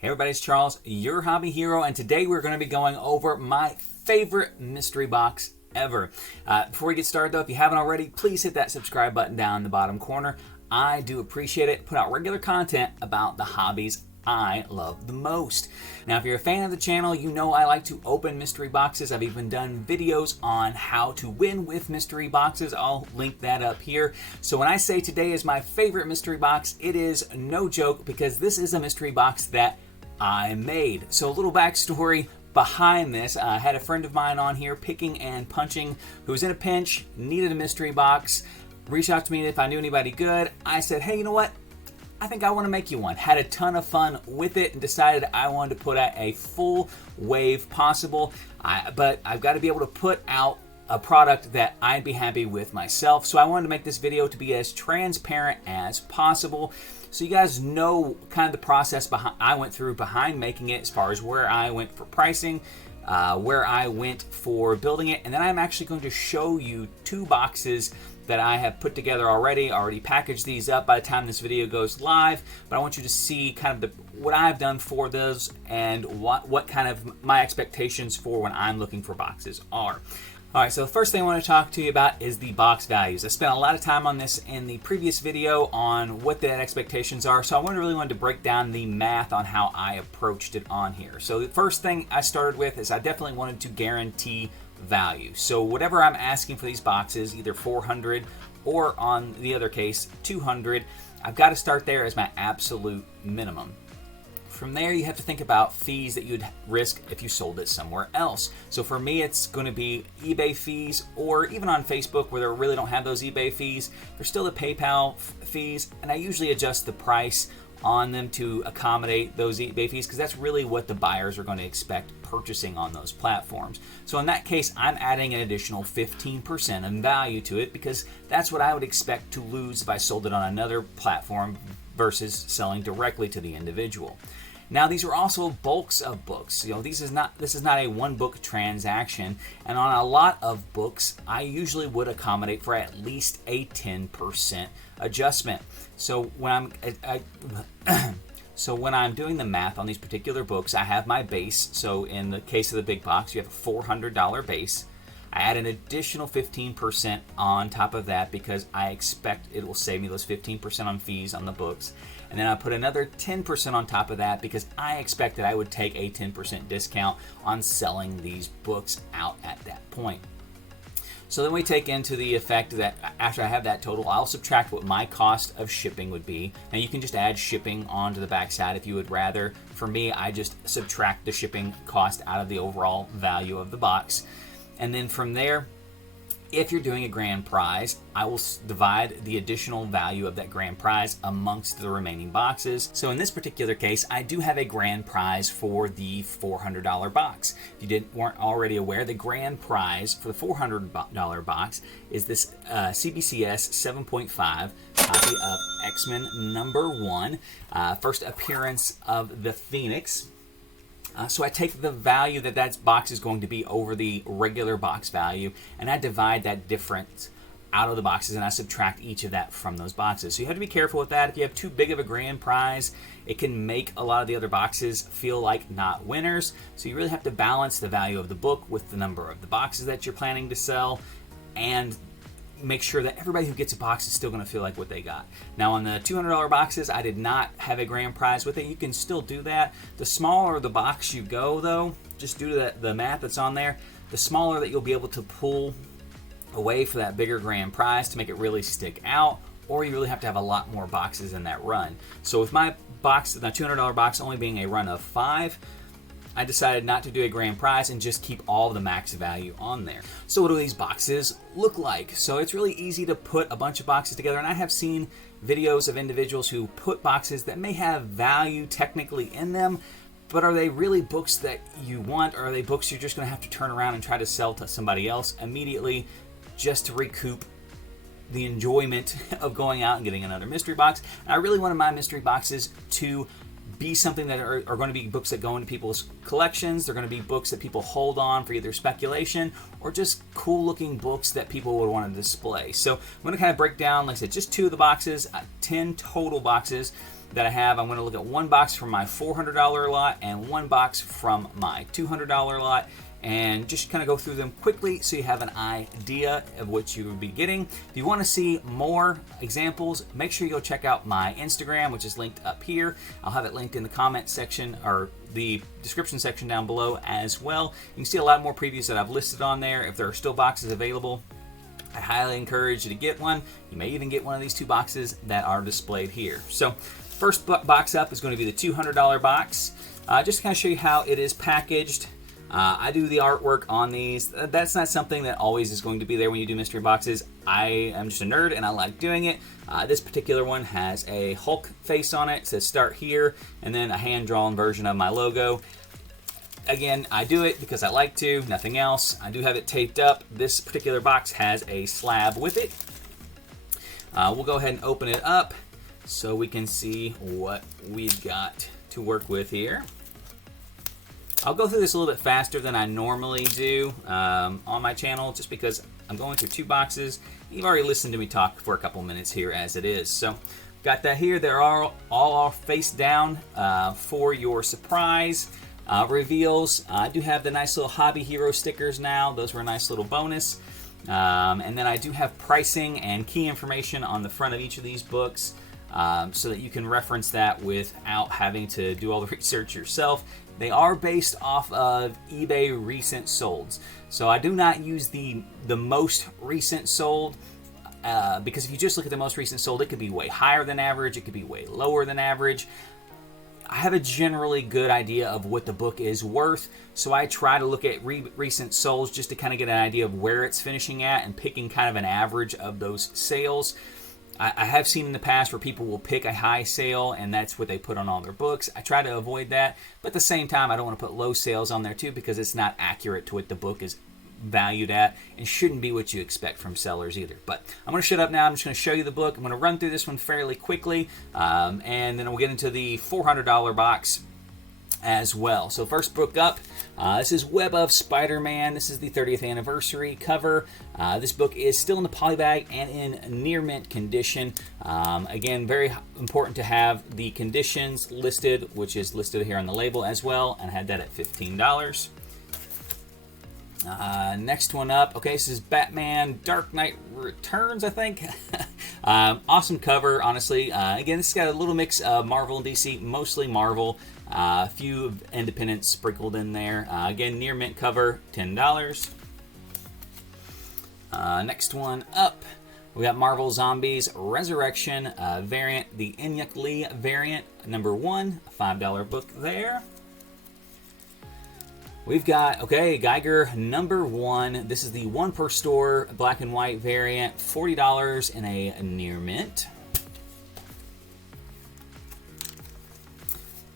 Hey everybody, it's Charles, your hobby hero, and today we're going to be going over my favorite mystery box ever. Before we get started though, if you haven't already, please hit that subscribe button down in the bottom corner. I do appreciate it. Put out regular content about the hobbies I love the most. Now, if you're a fan of the channel, you know I like to open mystery boxes. I've even done videos on how to win with mystery boxes. I'll link that up here. So when I say today is my favorite mystery box, it is no joke because this is a mystery box that I made. So a little backstory behind this. I had a friend of mine on here, Picking and Punching, who was in a pinch, needed a mystery box, reached out to me if I knew anybody good. I said, hey, you know what? I think I want to make you one. Had a ton of fun with it and decided I wanted to put out a full wave possible. But I've got to be able to put out a product that I'd be happy with myself. So I wanted to make this video to be as transparent as possible, so you guys know kind of the process I went through behind making it, as far as where I went for pricing, where I went for building it, and then I'm actually going to show you two boxes that I have put together already packaged these up by the time this video goes live, but I want you to see kind of what I've done for those and what kind of my expectations for when I'm looking for boxes are. Alright, so the first thing I want to talk to you about is the box values. I spent a lot of time on this in the previous video on what the expectations are, so I really wanted to break down the math on how I approached it on here. So the first thing I started with is I definitely wanted to guarantee value. So whatever I'm asking for these boxes, either 400 or on the other case 200, I've got to start there as my absolute minimum. From there, you have to think about fees that you'd risk if you sold it somewhere else. So for me, it's going to be eBay fees, or even on Facebook where they really don't have those eBay fees, there's still the PayPal fees, and I usually adjust the price on them to accommodate those eBay fees because that's really what the buyers are going to expect purchasing on those platforms. So in that case, I'm adding an additional 15% in value to it because that's what I would expect to lose if I sold it on another platform versus selling directly to the individual. Now, these are also bulks of books. You know, this is not a one book transaction, and on a lot of books, I usually would accommodate for at least a 10% adjustment. So when I'm doing the math on these particular books, I have my base. So in the case of the big box, you have a $400 base. I add an additional 15% on top of that because I expect it will save me those 15% on fees on the books. And then I put another 10% on top of that because I expect that I would take a 10% discount on selling these books out at that point. So then we take into the effect that after I have that total, I'll subtract what my cost of shipping would be. Now you can just add shipping onto the backside if you would rather. For me, I just subtract the shipping cost out of the overall value of the box. And then from there, if you're doing a grand prize, I will divide the additional value of that grand prize amongst the remaining boxes. So in this particular case, I do have a grand prize for the $400 box. If you weren't already aware, the grand prize for the $400 box is this CBCS 7.5 copy of X-Men #1, first appearance of the Phoenix. So I take the value that box is going to be over the regular box value, and I divide that difference out of the boxes, and I subtract each of that from those boxes. So you have to be careful with that. If you have too big of a grand prize, it can make a lot of the other boxes feel like not winners. So you really have to balance the value of the book with the number of the boxes that you're planning to sell, and make sure that everybody who gets a box is still going to feel like what they got. Now on the $200 boxes, I did not have a grand prize with it. You can still do that. The smaller the box you go though, just due to the math that's on there, the smaller that you'll be able to pull away for that bigger grand prize to make it really stick out, or you really have to have a lot more boxes in that run. So with my box, the $200 box only being a run of 5, I decided not to do a grand prize and just keep all of the max value on there. So what do these boxes look like? So it's really easy to put a bunch of boxes together, and I have seen videos of individuals who put boxes that may have value technically in them, but are they really books that you want, or are they books you're just going to have to turn around and try to sell to somebody else immediately just to recoup the enjoyment of going out and getting another mystery box? And I really wanted my mystery boxes to be something that are going to be books that go into people's collections. They're going to be books that people hold on for either speculation or just cool looking books that people would want to display. So I'm going to kind of break down, like I said, just 2 of the boxes, 10 total boxes. that I have. I'm going to look at one box from my $400 lot and one box from my $200 lot, and just kind of go through them quickly so you have an idea of what you would be getting. If you want to see more examples, make sure you go check out my Instagram, which is linked up here. I'll have it linked in the comment section or the description section down below as well. You can see a lot more previews that I've listed on there. If there are still boxes available, I highly encourage you to get one. You may even get one of these two boxes that are displayed here. So first box up is going to be the $200 box. Just to kind of show you how it is packaged. I do the artwork on these. That's not something that always is going to be there when you do mystery boxes. I am just a nerd and I like doing it. This particular one has a Hulk face on it. It says start here, and then a hand-drawn version of my logo. Again, I do it because I like to, nothing else. I do have it taped up. This particular box has a slab with it. We'll go ahead and open it up so we can see what we've got to work with here. I'll go through this a little bit faster than I normally do on my channel, just because I'm going through two boxes. You've already listened to me talk for a couple minutes here as it is. So, got that here. They're all face down for your surprise reveals. I do have the nice little Hobby Hero stickers now. Those were a nice little bonus. And then I do have pricing and key information on the front of each of these books, so that you can reference that without having to do all the research yourself. They are based off of eBay recent solds. So I do not use the most recent sold, because if you just look at the most recent sold, it could be way higher than average, it could be way lower than average. I have a generally good idea of what the book is worth, so I try to look at recent solds just to kind of get an idea of where it's finishing at and picking kind of an average of those sales. I have seen in the past where people will pick a high sale and that's what they put on all their books. I try to avoid that, but at the same time, I don't want to put low sales on there too, because it's not accurate to what the book is valued at and shouldn't be what you expect from sellers either. But I'm going to shut up now. I'm just going to show you the book. I'm going to run through this one fairly quickly, and then we'll get into the $400 box as well. So first book up, this is Web of Spider-Man. This is the 30th anniversary cover. This book is still in the polybag and in near mint condition. Again, very important to have the conditions listed, which is listed here on the label as well, and I had that at $15. Next one up, okay, this is Batman Dark Knight Returns, I think. Awesome cover, honestly. Again, this has got a little mix of Marvel and DC, mostly Marvel. A few independents sprinkled in there. Again, near mint cover, $10. Next one up, we got Marvel Zombies Resurrection variant, the Enyaq Lee variant, number 1, $5 book there. We've got, okay, Geiger number 1. This is the 1 per store black and white variant, $40 in a near mint.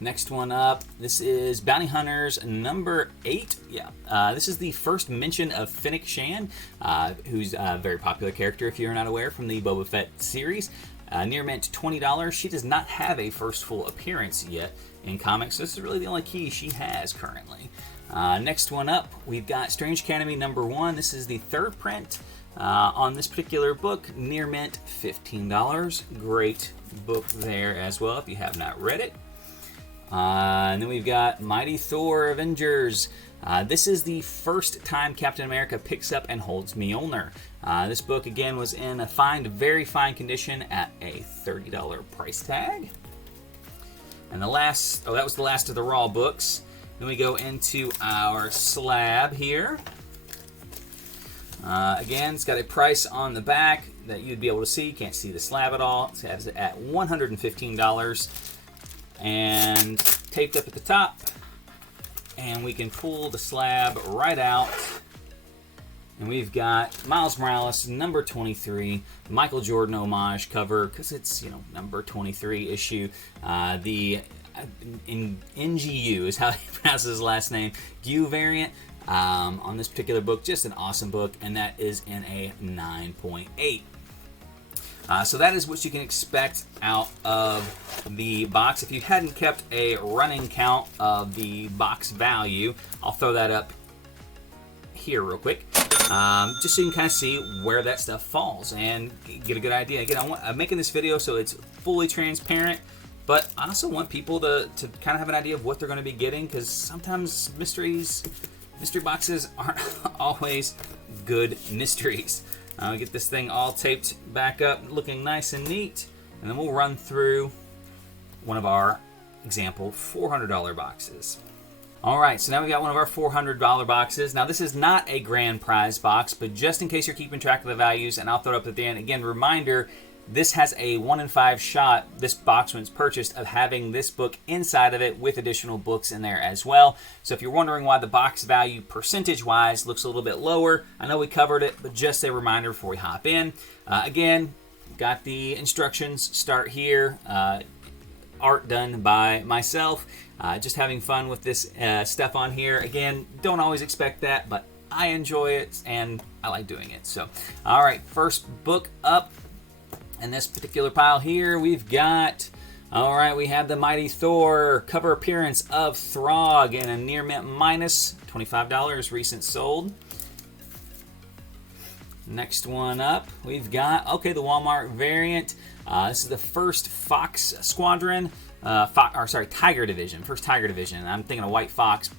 Next one up, this is Bounty Hunters number 8. Yeah, this is the first mention of Fennec Shand, who's a very popular character if you're not aware from the Boba Fett series. Near mint $20. She does not have a first full appearance yet in comics, so this is really the only key she has currently. Next one up, we've got Strange Academy number 1. This is the 3rd print on this particular book. Near mint $15. Great book there as well if you have not read it. And then we've got Mighty Thor Avengers. This is the first time Captain America picks up and holds Mjolnir. This book, again, was in a very fine condition at a $30 price tag. And that was the last of the Raw books. Then we go into our slab here. Again, it's got a price on the back that you'd be able to see. You can't see the slab at all. It has it at $115. And taped up at the top, and we can pull the slab right out, and we've got Miles Morales number 23, Michael Jordan homage cover, because it's, number 23 issue. The NGU is how he pronounces his last name, GU variant on this particular book. Just an awesome book, and that is in a 9.8. So that is what you can expect out of the box. If you hadn't kept a running count of the box value, I'll throw that up here real quick, just so you can kind of see where that stuff falls and get a good idea. Again, I'm making this video so it's fully transparent, but I also want people to kind of have an idea of what they're going to be getting, because sometimes mystery boxes aren't always good mysteries. I'll get this thing all taped back up, looking nice and neat, and then we'll run through one of our example $400 boxes. All right, so now we got one of our $400 boxes. Now this is not a grand prize box, but just in case you're keeping track of the values, and I'll throw it up at the end. Again, reminder, this has a 1 in 5 shot, this box when it's purchased, of having this book inside of it with additional books in there as well. So if you're wondering why the box value percentage-wise looks a little bit lower, I know we covered it, but just a reminder before we hop in. Again, got the instructions, start here. Art done by myself. Just having fun with this stuff on here. Again, don't always expect that, but I enjoy it and I like doing it. So, all right, first book up in this particular pile here, we've got, all right, we have the Mighty Thor cover appearance of Throg in a near mint minus, $25, recent sold. Next one up, we've got, okay, the Walmart variant. This is the first Fox Squadron, Tiger Division, first Tiger Division. I'm thinking of White Fox,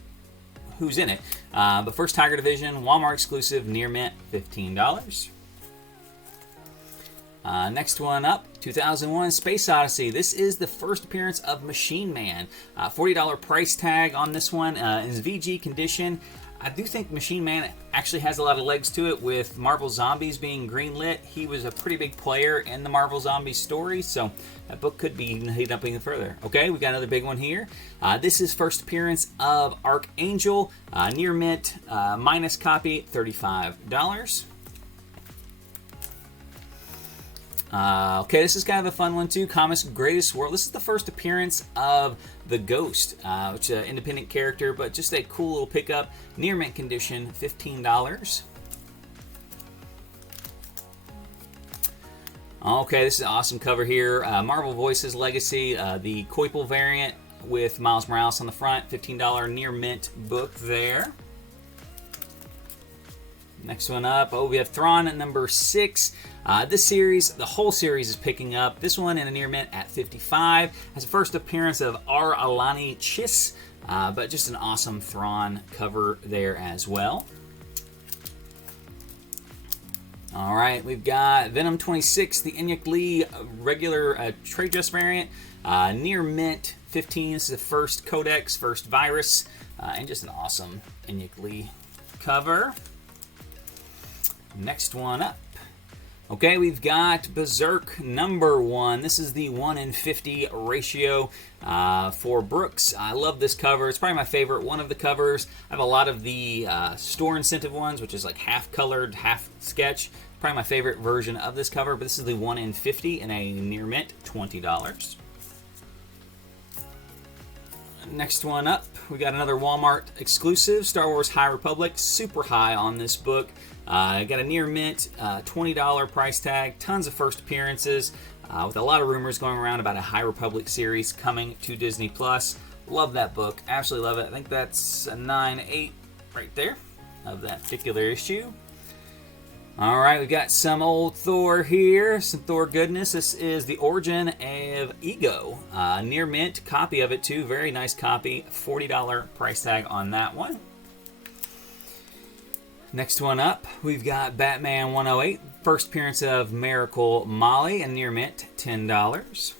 who's in it. But first Tiger Division, Walmart exclusive, near mint, $15. Next one up, 2001 Space Odyssey. This is the first appearance of Machine Man. $40 price tag on this one. In his VG condition. I do think Machine Man actually has a lot of legs to it, with Marvel Zombies being greenlit. He was a pretty big player in the Marvel Zombies story, so that book could be heated up even further. Okay, we got another big one here. This is first appearance of Archangel, near mint, minus copy, $35. Okay, this is kind of a fun one too. Comics Greatest World. This is the first appearance of the Ghost, which is an independent character, but just a cool little pickup. Near mint condition, $15. Okay, this is an awesome cover here. Marvel Voices Legacy, the Koipel variant with Miles Morales on the front. $15 near mint book there. Next one up, we have Thrawn at number 6. This series, the whole series is picking up. This one in a near mint at $55. Has a first appearance of R. Alani Chiss, but just an awesome Thrawn cover there as well. All right, we've got Venom 26, the Enyaq Lee regular trade dress variant, near mint, $15. This is the first Codex, first Virus, and just an awesome Enyaq Lee cover. Next one up. Okay, we've got Berserk number 1. This is the 1 in 50 ratio for Brooks. I love this cover. It's probably my favorite one of the covers. I have a lot of the store incentive ones, which is like half colored, half sketch. Probably my favorite version of this cover, but this is the 1 in 50 in a near mint, $20. Next one up, we got another Walmart exclusive, Star Wars High Republic. Super high on this book. Got a near mint, $20 price tag, tons of first appearances, with a lot of rumors going around about a High Republic series coming to Disney+. Love that book, absolutely love it. I think that's a 9/8 right there of that particular issue. All right, we got some old Thor here, some Thor goodness. This is the Origin of Ego, near mint copy of it too, very nice copy, $40 price tag on that one. Next one up, we've got Batman 108, first appearance of Miracle Molly, and near mint, $10.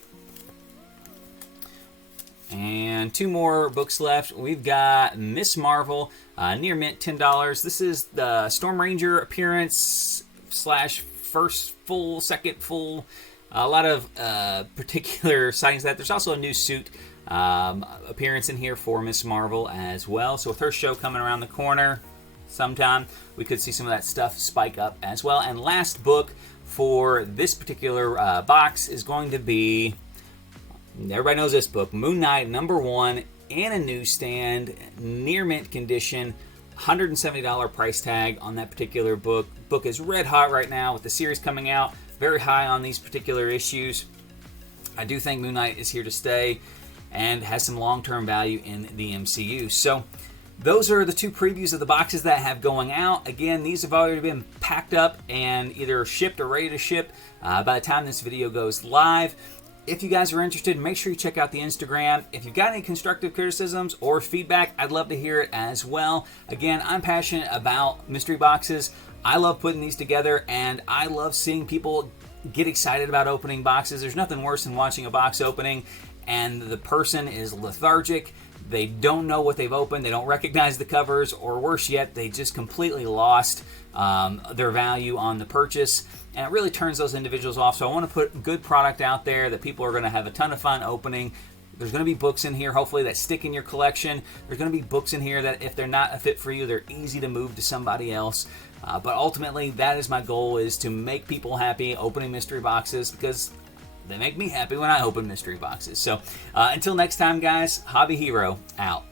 And 2 more books left. We've got Miss Marvel, near mint, $10. This is the Storm Ranger appearance / first full, second full. A lot of particular sightings of that. There's also a new suit appearance in here for Miss Marvel as well. So with her show coming around the corner sometime, we could see some of that stuff spike up as well. And last book for this particular box is going to be, everybody knows this book, Moon Knight number 1 in a newsstand, near mint condition, $170 price tag on that particular book. Book is red hot right now with the series coming out, very high on these particular issues. I do think Moon Knight is here to stay and has some long-term value in the MCU. So those are the 2 previews of the boxes that I have going out. Again, these have already been packed up and either shipped or ready to ship by the time this video goes live. if you guys are interested, make sure you check out the Instagram. If you've got any constructive criticisms or feedback, I'd love to hear it as well. Again, I'm passionate about mystery boxes. I love putting these together, and I love seeing people get excited about opening boxes. There's nothing worse than watching a box opening and the person is lethargic. They don't know what they've opened. They don't recognize the covers, or worse yet, they just completely lost their value on the purchase. And it really turns those individuals off. So I want to put good product out there that people are going to have a ton of fun opening. There's going to be books in here, hopefully, that stick in your collection. There's going to be books in here that if they're not a fit for you, they're easy to move to somebody else. But ultimately, that is my goal, is to make people happy opening mystery boxes, because they make me happy when I open mystery boxes. So until next time, guys, Hobby Hero out.